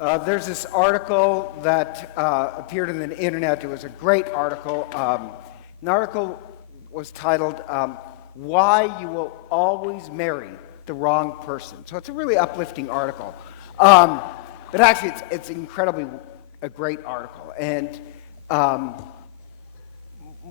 There's this article that appeared on the internet. It was a great article. An article was titled, Why You Will Always Marry the Wrong Person. So it's a really uplifting article. But actually, it's incredibly a great article. And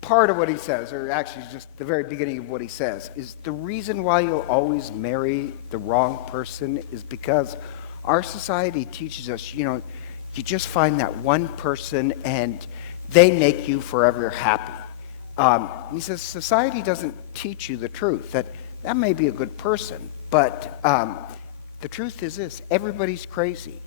part of what he says, or actually just the very beginning of what he says, is the reason why you'll always marry the wrong person is because our society teaches us, you just find that one person and they make you forever happy. He says society doesn't teach you the truth, that may be a good person, but the truth is this: everybody's crazy.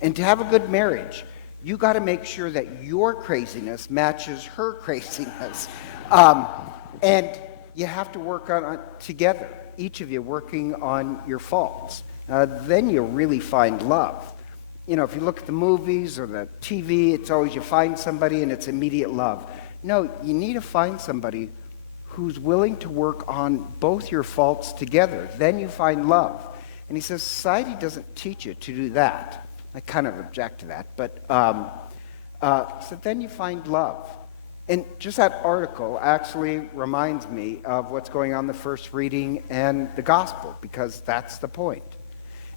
And to have a good marriage, you got to make sure that your craziness matches her craziness. And you have to work on it together, each of you working on your faults. Then you'll really find love. If you look at the movies or the TV, it's always you find somebody and it's immediate love. No, you need to find somebody who's willing to work on both your faults together. Then you find love. And he says society doesn't teach you to do that. I kind of object to that, but so then you find love. And just that article actually reminds me of what's going on in the first reading and the gospel, because that's the point.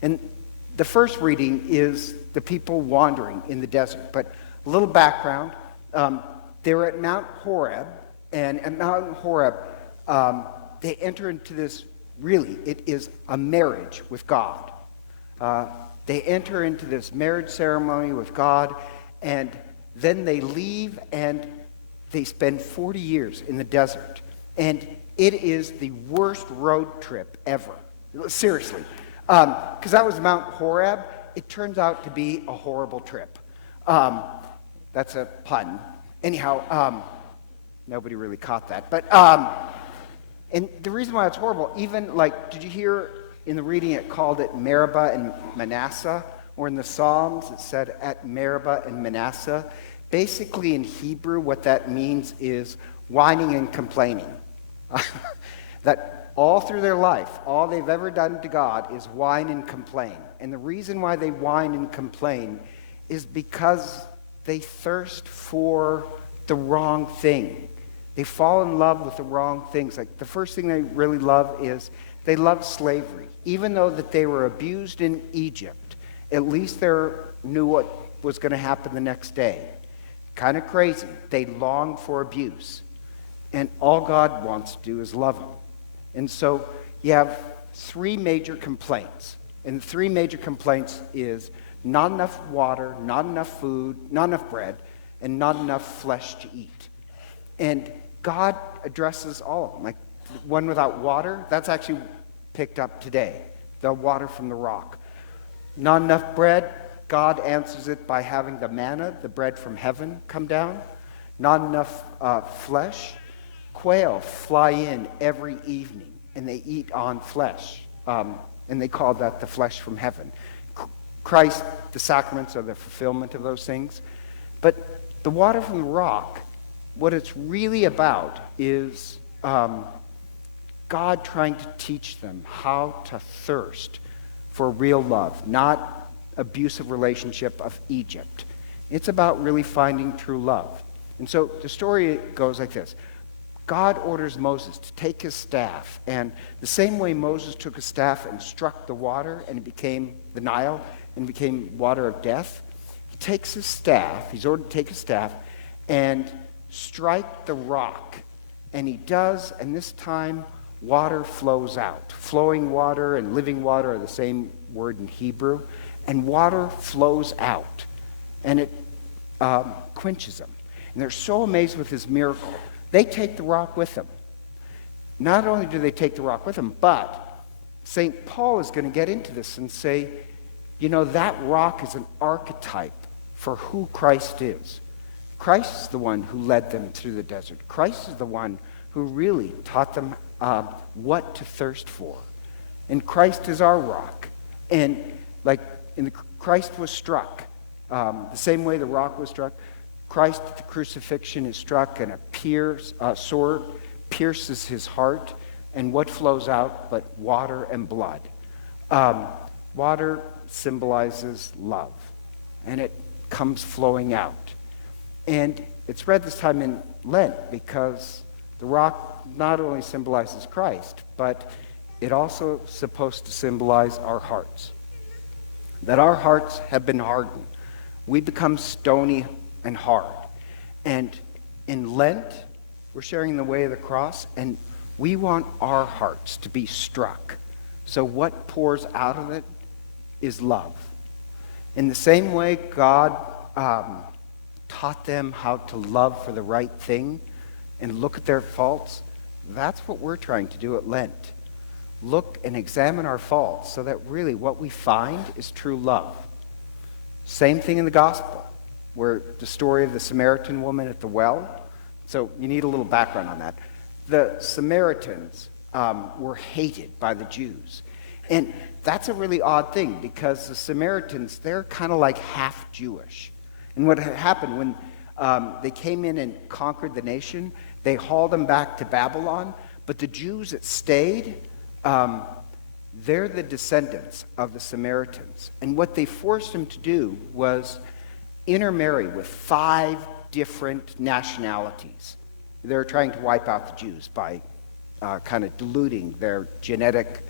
And the first reading is the people wandering in the desert. But a little background, they were at Mount Horeb, and at Mount Horeb, they enter into this, really, it is a marriage with God. They enter into this marriage ceremony with God, and then they leave and they spend 40 years in the desert. And it is the worst road trip ever. Seriously. Because that was Mount Horeb. It turns out to be a horrible trip. That's a pun. Anyhow, nobody really caught that. But and the reason why it's horrible, even did you hear in the reading it called it Meribah and Manasseh? Or in the Psalms it said at Meribah and Manasseh? Basically in Hebrew what that means is whining and complaining. That all through their life, all they've ever done to God is whine and complain. And the reason why they whine and complain is because they thirst for the wrong thing. They fall in love with the wrong things. Like the first thing they really love is they love slavery. Even though that they were abused in Egypt, at least they knew what was going to happen the next day. Kind of crazy. They long for abuse. And all God wants to do is love them. And so you have three major complaints. And the three major complaints is not enough water, not enough food, not enough bread, and not enough flesh to eat. And God addresses all of them. Like one without water, that's actually picked up today. The water from the rock. Not enough bread, God answers it by having the manna, the bread from heaven, come down. Not enough flesh. Quail fly in every evening, and they eat on flesh. And they call that the flesh from heaven. Christ, the sacraments are the fulfillment of those things. But the water from the rock, what it's really about is God trying to teach them how to thirst for real love, not abusive relationship of Egypt. It's about really finding true love. And so the story goes like this. God orders Moses to take his staff, and the same way Moses took his staff and struck the water, and it became the Nile, and became water of death, he takes his staff, he's ordered to take his staff, and strike the rock. And he does, and this time water flows out. Flowing water and living water are the same word in Hebrew, and water flows out, and it quenches them. And they're so amazed with this miracle. They take the rock with them. Not only do they take the rock with them, but St. Paul is going to get into this and say, that rock is an archetype for who Christ is. Christ is the one who led them through the desert. Christ is the one who really taught them what to thirst for. And Christ is our rock. And Christ was struck. The same way the rock was struck, Christ at the crucifixion is struck, and a sword pierces his heart, and what flows out but water and blood? Water symbolizes love. and it comes flowing out. And it's read this time in Lent because the rock not only symbolizes Christ, but it also is supposed to symbolize our hearts. That our hearts have been hardened. We become stony and hard. And in Lent, we're sharing the way of the cross, and we want our hearts to be struck. So what pours out of it is love. In the same way God taught them how to love for the right thing and look at their faults, that's what we're trying to do at Lent. Look and examine our faults so that really what we find is true love. Same thing in the gospel, where the story of the Samaritan woman at the well. So you need a little background on that. The Samaritans were hated by the Jews. And that's a really odd thing because the Samaritans, they're kind of like half Jewish. And what had happened when they came in and conquered the nation, they hauled them back to Babylon. But the Jews that stayed, they're the descendants of the Samaritans. And what they forced them to do was intermarry with 5 different nationalities. They were trying to wipe out the Jews by kind of diluting their genetic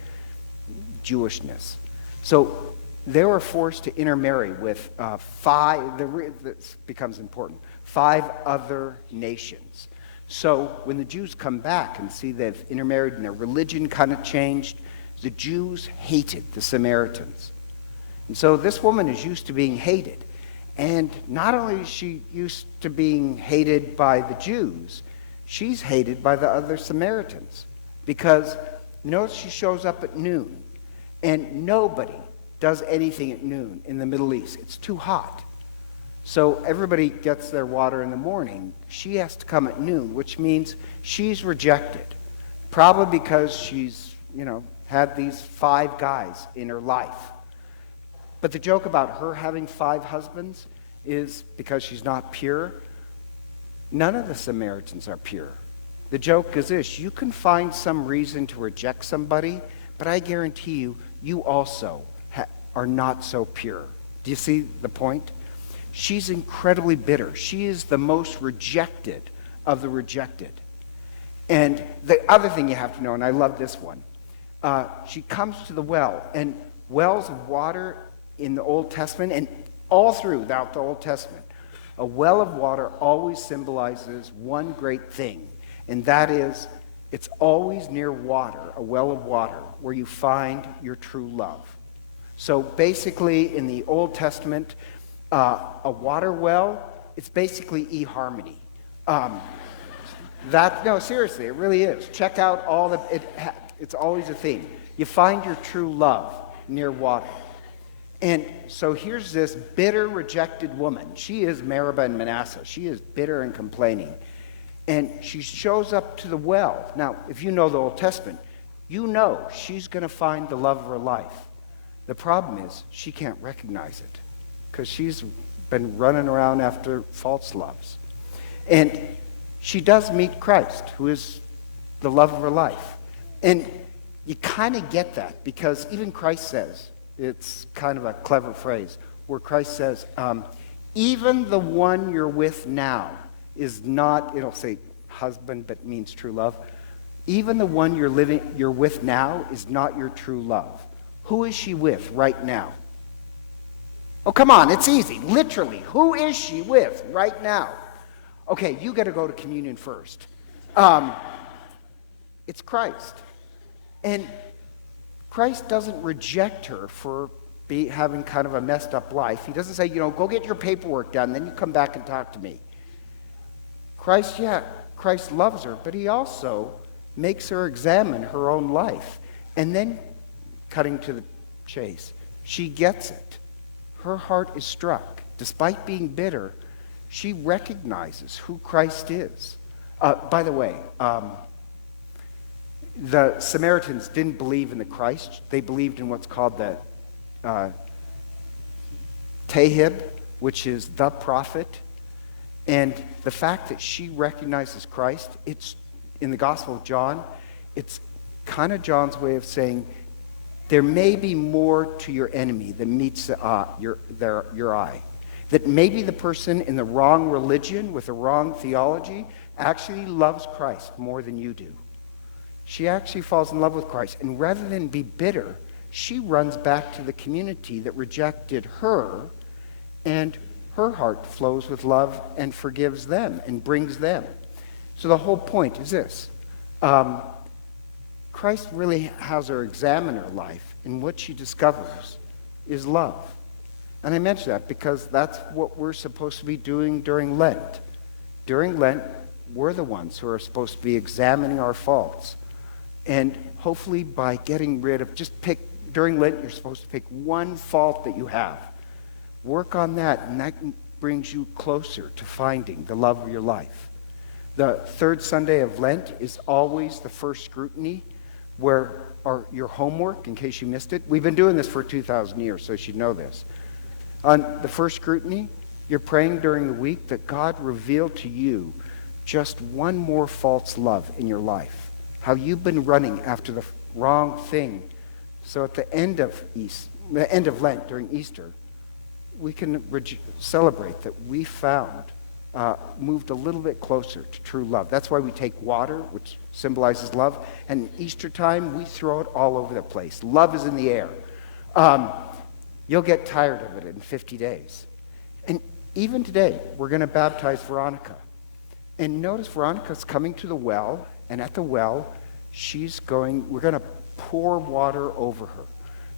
Jewishness. So they were forced to intermarry with 5, this becomes important, 5 other nations. So when the Jews come back and see they've intermarried and their religion kind of changed, the Jews hated the Samaritans. And so this woman is used to being hated. And not only is she used to being hated by the Jews, she's hated by the other Samaritans. Because notice she shows up at noon, and nobody does anything at noon in the Middle East. It's too hot. So everybody gets their water in the morning. She has to come at noon, which means she's rejected. Probably because she's, had these 5 guys in her life. But the joke about her having 5 husbands is because she's not pure. None of the Samaritans are pure. The joke is this: you can find some reason to reject somebody, but I guarantee you, you also are not so pure. Do you see the point? She's incredibly bitter. She is the most rejected of the rejected. And the other thing you have to know, and I love this one, she comes to the well, and wells of water in the Old Testament, and all throughout the Old Testament, a well of water always symbolizes one great thing, and that is, it's always near water, a well of water, where you find your true love. So basically, in the Old Testament, a water well, it's basically eHarmony. No, seriously, it really is. Check out it's always a theme. You find your true love near water. And so here's this bitter, rejected woman. She is Meribah and Manasseh. She is bitter and complaining. And she shows up to the well. Now, if you know the Old Testament, you know she's going to find the love of her life. The problem is she can't recognize it because she's been running around after false loves. And she does meet Christ, who is the love of her life. And you kind of get that because even Christ says, it's kind of a clever phrase, where Christ says, even the one you're with now is not, it'll say husband, but means true love. Even the one you're with now is not your true love. Who is she with right now? Oh, come on, it's easy. Literally, who is she with right now? Okay, you got to go to communion first. It's Christ. And Christ doesn't reject her for having kind of a messed up life. He doesn't say, go get your paperwork done, then you come back and talk to me. Christ loves her, but he also makes her examine her own life. And then, cutting to the chase, she gets it. Her heart is struck. Despite being bitter, she recognizes who Christ is. By the way, the Samaritans didn't believe in the Christ. They believed in what's called the Tahib, which is the prophet. And the fact that she recognizes Christ, it's in the Gospel of John, it's kind of John's way of saying, there may be more to your enemy than meets your eye. That maybe the person in the wrong religion with the wrong theology actually loves Christ more than you do. She actually falls in love with Christ. And rather than be bitter, she runs back to the community that rejected her, and her heart flows with love and forgives them and brings them. So the whole point is this. Christ really has her examine her life, and what she discovers is love. And I mention that because that's what we're supposed to be doing during Lent. During Lent, we're the ones who are supposed to be examining our faults. And hopefully by getting rid of, during Lent, you're supposed to pick one fault that you have. Work on that, and that brings you closer to finding the love of your life. The third Sunday of Lent is always the first scrutiny, where your homework, in case you missed it. We've been doing this for 2,000 years, so you should know this. On the first scrutiny, you're praying during the week that God reveal to you just one more false love in your life. How you've been running after the wrong thing. So at the end of Lent, during Easter, we can celebrate that we moved a little bit closer to true love. That's why we take water, which symbolizes love, and Easter time, we throw it all over the place. Love is in the air. You'll get tired of it in 50 days. And even today, we're going to baptize Veronica. And notice Veronica's coming to the well, and at the well, we're going to pour water over her,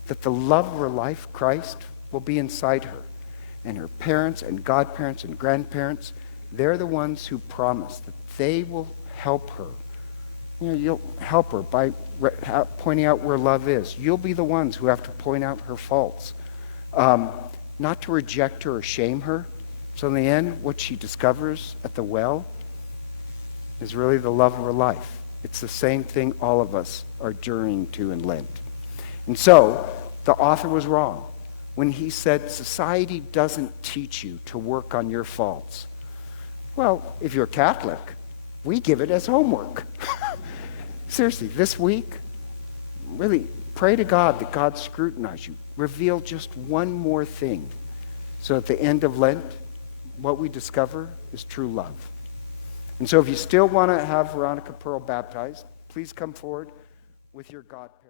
that the love of her life, Christ, will be inside her. And her parents and godparents and grandparents, they're the ones who promise that they will help her. You'll help her by pointing out where love is. You'll be the ones who have to point out her faults. Not to reject her or shame her. So in the end, what she discovers at the well is really the love of her life. It's the same thing all of us are journeying to in Lent. And so, the author was wrong when he said society doesn't teach you to work on your faults. Well, if you're Catholic, we give it as homework. Seriously, this week, really pray to God that God scrutinize you. Reveal just one more thing. So at the end of Lent, what we discover is true love. And so if you still want to have Veronica Pearl baptized, please come forward with your godparents.